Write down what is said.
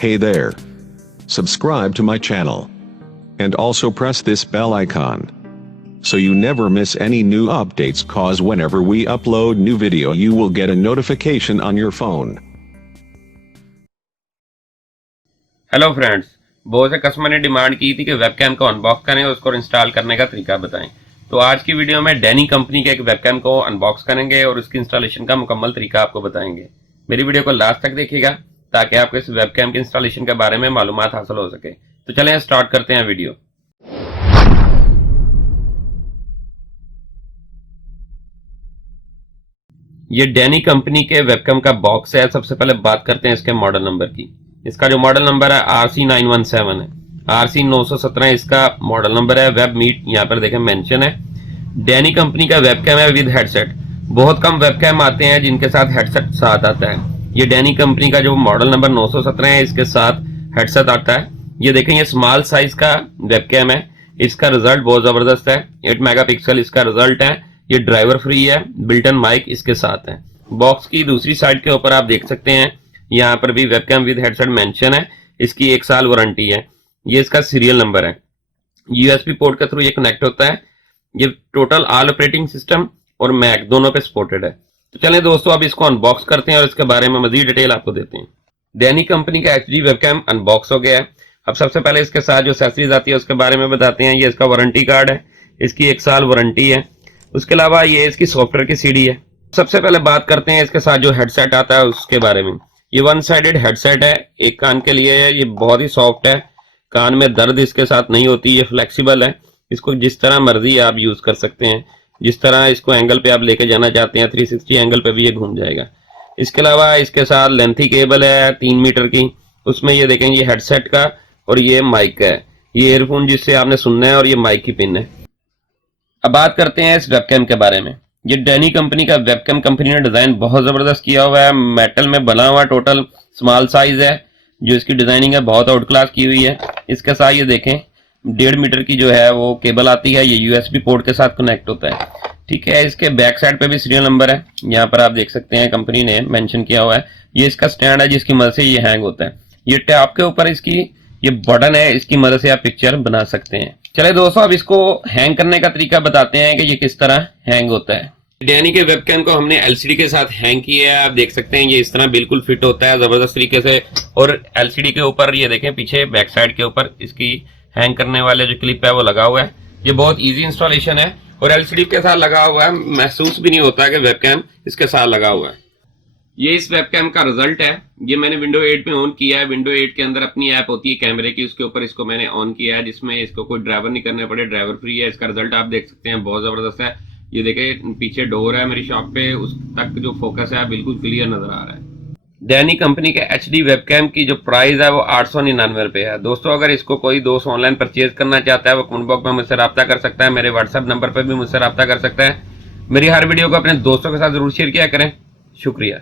Hey there. Subscribe to my channel. And also press this bell icon. So you never miss any new updates, cause whenever we upload new video you will get a notification on your phone. Hello friends, बहुत से customer ने demand की थी कि webcam को unbox करें और उसको इंस्टॉल करने का तरीका बताएं। तो आज की वीडियो में डैनी कंपनी के एक वेबकैम को अनबॉक्स करेंगे और उसकी इंस्टॉलेशन का मुकम्मल तरीका आपको बताएंगे। मेरी वीडियो को लास्ट तक देखिएगा ताकि आपको इस वेबकैम के इंस्टॉलेशन के बारे में मालूमात हासिल हो सके। तो चलें स्टार्ट करते हैं वीडियो। ये डैनी कंपनी के वेबकैम का बॉक्स है। सबसे पहले बात करते हैं इसके मॉडल नंबर की। इसका जो मॉडल नंबर है RC917 है। RC917 इसका मॉडल नंबर है। वेब मीट यहाँ पर देखें मेंशन है। डैनी कंपनी का वेबकैम है विद हेडसेट। बहुत कम वेबकैम आते हैं जिनके साथ हेडसेट साथ आता है। ये डैनी कंपनी का जो मॉडल नंबर 917 है इसके साथ हेडसेट आता है। ये देखें, ये स्मॉल साइज का वेबकैम है। इसका रिजल्ट बहुत जबरदस्त है। 8 मेगापिक्सल इसका रिजल्ट है। ये ड्राइवर फ्री है। बिल्ट इन माइक इसके साथ है। बॉक्स की दूसरी साइड के ऊपर आप देख सकते हैं, यहाँ पर भी वेबकैम विद हेडसेट मेंशन है। इसकी 1 साल वारंटी है। ये इसका सीरियल नंबर है। USB पोर्ट के थ्रू ये कनेक्ट होता है। ये टोटल ऑल ऑपरेटिंग सिस्टम और मैक दोनों पे सपोर्टेड है। तो चलें दोस्तों, अब इसको अनबॉक्स करते हैं और इसके बारे में मजीद डिटेल आपको देते हैं। डैनी कंपनी का HD वेबकैम अनबॉक्स हो गया है। अब सबसे पहले इसके साथ जो एक्सेसरीज आती है उसके बारे में बताते हैं। ये इसका वारंटी कार्ड है। इसकी 1 साल वारंटी है। उसके अलावा ये इसकी सॉफ्टवेयर की CD है। सबसे पहले बात करते हैं इसके साथ जो हेडसेट आता है उसके बारे में। ये 1 साइडेड हेडसेट है। एक कान के लिए है। ये बहुत ही सॉफ्ट है। कान में दर्द इसके साथ नहीं होती। ये फ्लेक्सिबल है। इसको जिस तरह मर्जी आप यूज कर सकते हैं। जिस तरह इसको एंगल पे आप लेके जाना चाहते हैं 360 एंगल पे भी ये घूम जाएगा। इसके अलावा इसके साथ लेंथी केबल है 3 मीटर की। उसमें ये देखेंगे ये हेडसेट का और ये माइक है। ये एयरफोन जिससे आपने सुनना है और ये माइक की पिन है। अब बात करते हैं इस वेबकैम के बारे में। ये डैनी कंपनी का वेबकैम कंपनी ने डिजाइन बहुत जबरदस्त किया हुआ है। मेटल में बना हुआ टोटल स्मॉल साइज है। जो इसकी डिजाइनिंग है बहुत आउट क्लास की हुई है। इसके साथ ये देखें 1.5 मीटर की जो है वो केबल आती है। ये USB पोर्ट के साथ कनेक्ट होता है। ठीक है, इसके बैक साइड पे भी सीरियल नंबर है। यहाँ पर आप देख सकते हैं कंपनी ने मेंशन किया हुआ है। ये इसका स्टैंड है जिसकी मदद से ये हैंग होता है। ये टैप के ऊपर इसकी ये बटन है, इसकी मदद से आप पिक्चर बना सकते हैं। चले दोस्तों, अब इसको हैंग करने का तरीका बताते हैं कि ये किस तरह हैंग होता है। डैनी के वेबकैम को हमने LCD के साथ हैंग किया है। आप देख सकते हैं ये इस तरह बिल्कुल फिट होता है जबरदस्त तरीके से। और LCD के ऊपर ये देखें पीछे बैक साइड के ऊपर इसकी हैंग करने वाले जो क्लिप है वो लगा हुआ है। ये बहुत इजी इंस्टॉलेशन है और LCD के साथ लगा हुआ है। महसूस भी नहीं होता है कि वेबकैम इसके साथ लगा हुआ है। ये इस वेबकैम का रिजल्ट है। ये मैंने विंडो 8 में ऑन किया है। विंडो 8 के अंदर अपनी ऐप होती है कैमरे की, उसके ऊपर इसको मैंने ऑन किया है जिसमें इसको कोई ड्राइवर नहीं करने पड़े। ड्राइवर फ्री है। इसका रिजल्ट आप देख सकते हैं बहुत जबरदस्त है। ये देखें पीछे डोर है मेरी शॉप पे, उस तक जो फोकस है बिल्कुल क्लियर नजर आ रहा है। डैनी कंपनी के HD वेबकैम की जो प्राइस है वो 899 रुपए है। दोस्तों, अगर इसको कोई दोस्त ऑनलाइन परचेज करना चाहता है वो कमेंट बॉक्स में मुझसे रब्ता कर सकता है। मेरे WhatsApp नंबर पर भी मुझसे रब्ता कर सकता है। मेरी हर वीडियो को अपने दोस्तों के साथ जरूर शेयर किया करें। शुक्रिया।